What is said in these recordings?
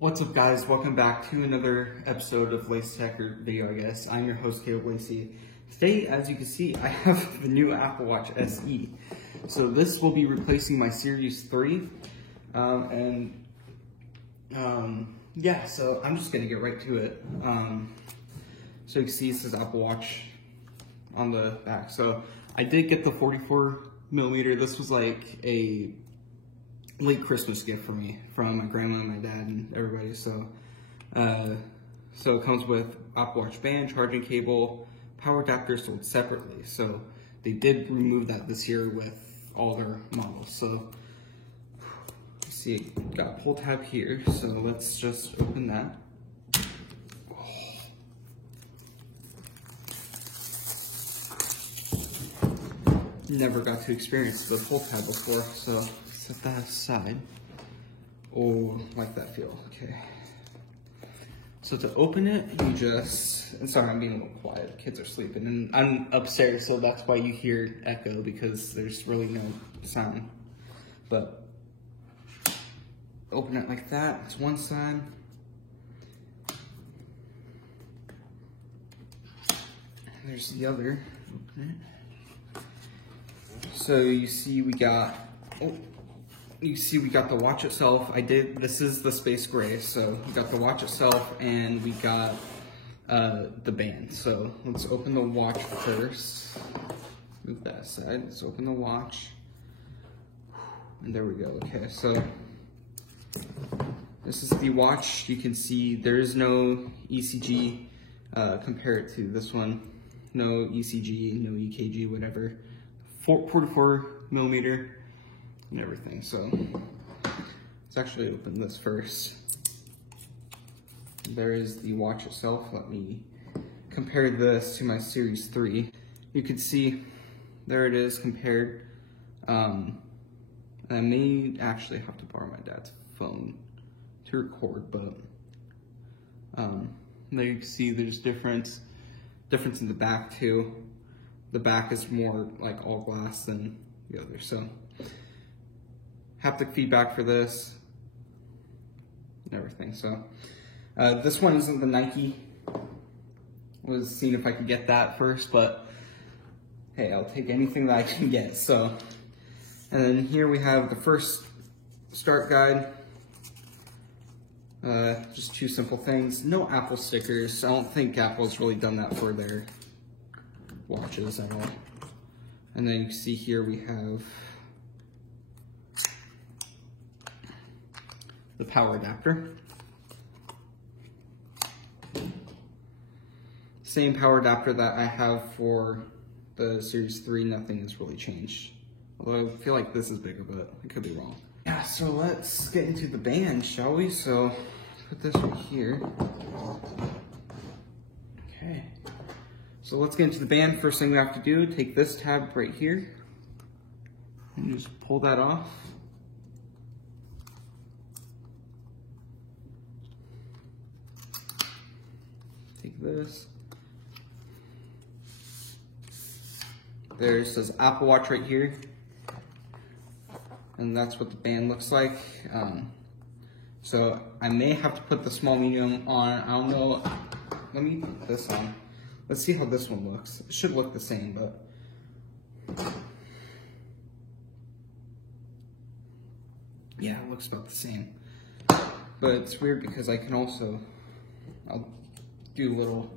What's up, guys? Welcome back to another episode of Lacey Hacker video, I guess. I'm your host, Caleb Lacey. Today, as you can see, I have the new Apple Watch SE. So this will be replacing my Series 3. Yeah, so I'm just gonna get right to it. So you can see it says Apple Watch on the back. So I did get the 44mm. This was like a late Christmas gift for me from my grandma and my dad and everybody. So it comes with Apple Watch band, charging cable, power adapter sold separately. So they did remove that this year with all their models. So let's see, got a pull tab here. So let's just open that. Never got to experience the pull tab before, so set that aside. Oh, like that feel, okay. So to open it, you just, and sorry, I'm being a little quiet, kids are sleeping, and I'm upstairs, so that's why you hear echo, because there's really no sound. But open it like that, it's one side. There's the other, open it. So you see we got, the watch itself. This is the space gray, so we got the watch itself and we got the band. So let's open the watch first. Move that aside, let's open the watch. And there we go, okay, so this is the watch. You can see there is no ECG compared to this one. No ECG, no EKG, whatever. 44mm and everything. So let's actually open this first. There is the watch itself. Let me compare this to my Series 3. You can see there it is compared. I may actually have to borrow my dad's phone to record, but there you can see there's difference in the back too. The back is more like all glass than the other. So haptic feedback for this and everything. So this one isn't the Nike. Was seeing if I could get that first, but hey, I'll take anything that I can get. So, and then here we have the first start guide. Just two simple things. No Apple stickers. I don't think Apple's really done that for their watches at all. And then you can see here we have the power adapter. Same power adapter that I have for the Series 3, nothing has really changed. Although I feel like this is bigger, but I could be wrong. Yeah, so let's get into the band, shall we? So put this right here. Okay. So let's get into the band. First thing we have to do, take this tab right here and just pull that off. Take this. There it says Apple Watch right here. And that's what the band looks like. So I may have to put the small medium on. I don't know. Let me put this on. Let's see how this one looks. It should look the same, but yeah, it looks about the same. But it's weird because I can also, I'll do a little,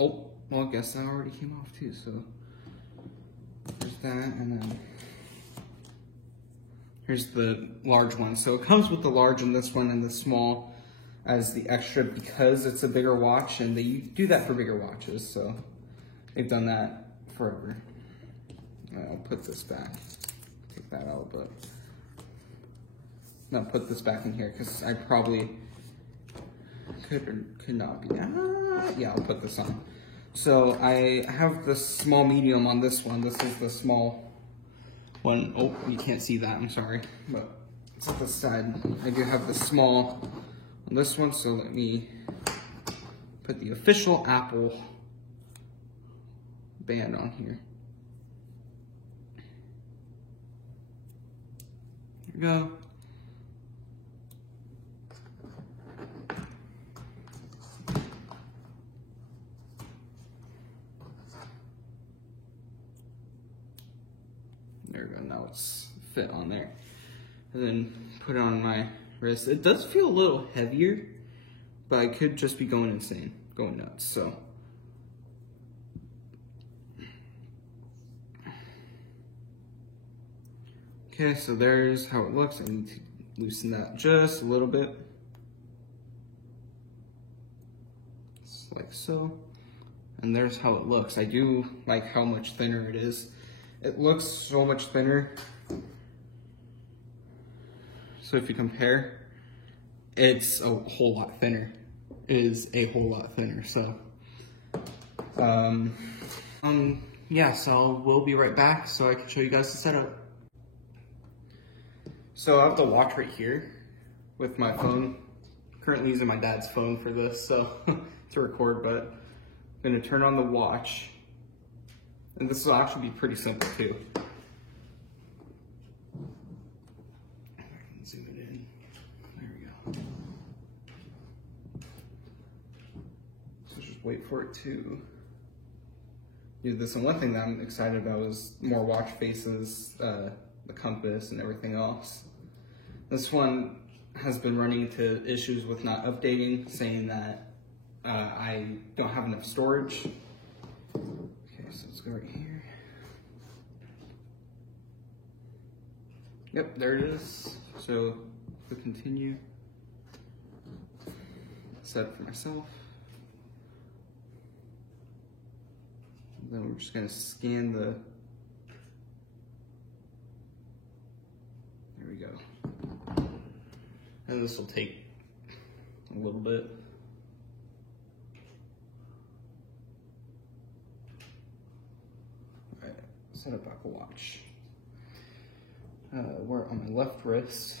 oh, well, I guess that already came off too, so there's that, and then here's the large one. So it comes with the large in this one and the small as the extra because it's a bigger watch, and they do that for bigger watches, so they've done that forever. I'll put this back, take that out, but now put this back in here because I probably could or could not be. Yeah, I'll put this on. So I have the small medium on this one. This is the small one. Oh, you can't see that, I'm sorry, but it's at the side. I do have the small on this one, so let me put the official Apple band on here. There we go. dots fit on there. And then put it on my wrist. It does feel a little heavier, but I could just be going insane, going nuts, so. Okay, so there's how it looks. I need to loosen that just a little bit. Just like so. And there's how it looks. I do like how much thinner it is. It looks so much thinner. So if you compare, it's a whole lot thinner. It is a whole lot thinner, so. Yeah, so we'll be right back so I can show you guys the setup. So I have the watch right here with my phone. Currently using my dad's phone for this, so to record, but I'm gonna turn on the watch. And this will actually be pretty simple too. I can zoom it in. There we go. So just wait for it to do this. And one thing that I'm excited about is more watch faces, the compass and everything else. This one has been running into issues with not updating, saying that I don't have enough storage. Okay, so let's go right here. Yep, there it is. So click continue. Set it for myself. Then we're just gonna scan the, there we go. And this will take a little bit. All right, set up Apple Watch. We're on my left wrist.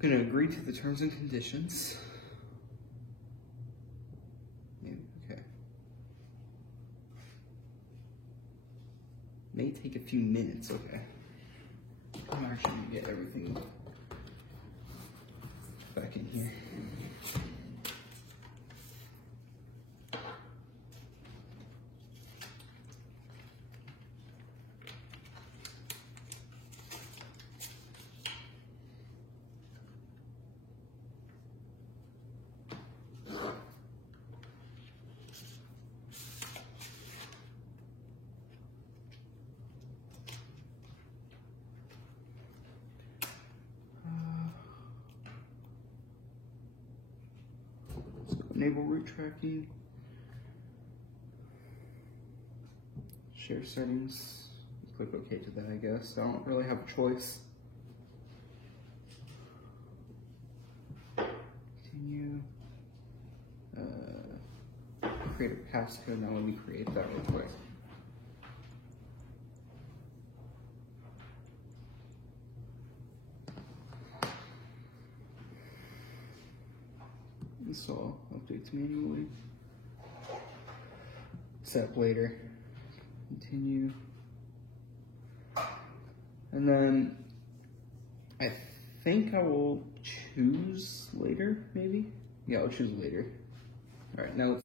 I'm gonna agree to the terms and conditions. Okay. May take a few minutes, okay. I'm actually gonna get everything back in here. Enable route tracking. Share settings. Click OK to that, I guess. I don't really have a choice. Continue. Create a passcode. Now let me create that real quick. Install updates manually. Set up later. Continue. And then I think I will choose later, maybe? Yeah, I'll choose later. All right, now let's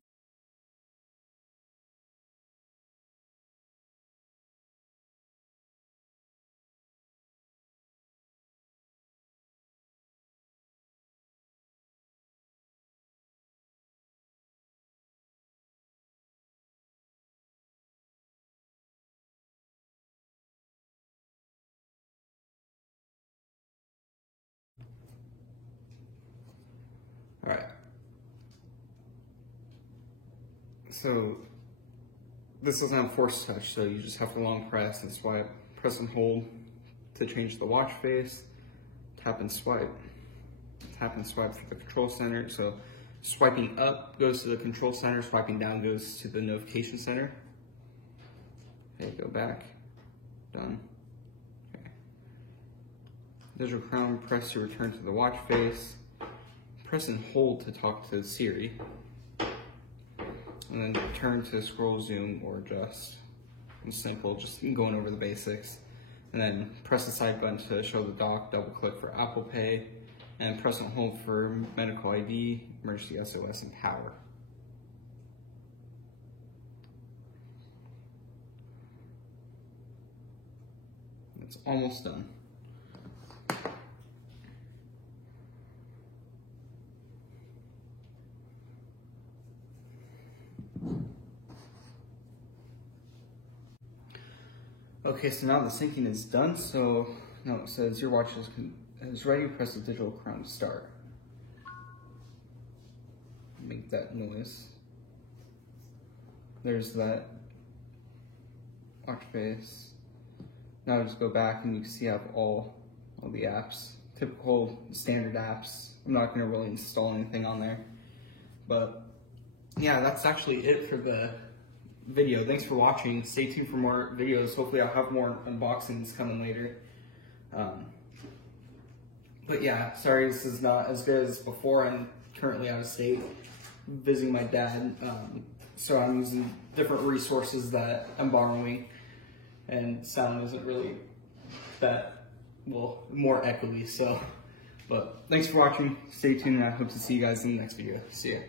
all right. So this doesn't have force touch, so you just have to long press and swipe. Press and hold to change the watch face. Tap and swipe. Tap and swipe for the control center. So swiping up goes to the control center, swiping down goes to the notification center. Okay, go back. Done. Okay. Digital crown, press to return to the watch face. Press and hold to talk to Siri. Okay, and then turn to scroll, zoom, or adjust. It's simple, just going over the basics. And then press the side button to show the dock, double click for Apple Pay, and press and hold for medical ID, emergency SOS, and power. It's almost done. Okay, so now the syncing is done, so now it says your watch is ready, press the digital crown to start. Make that noise. There's that watch face. Now I just go back and you can see I have all the apps, typical standard apps. I'm not gonna really install anything on there, but yeah, that's actually it for the video. Thanks for watching. Stay tuned for more videos. Hopefully I'll have more unboxings coming later. But yeah, sorry this is not as good as before. I'm currently out of state visiting my dad, so I'm using different resources that I'm borrowing, and sound isn't really that, well, more echoey, so. But thanks for watching. Stay tuned, and I hope to see you guys in the next video. See ya.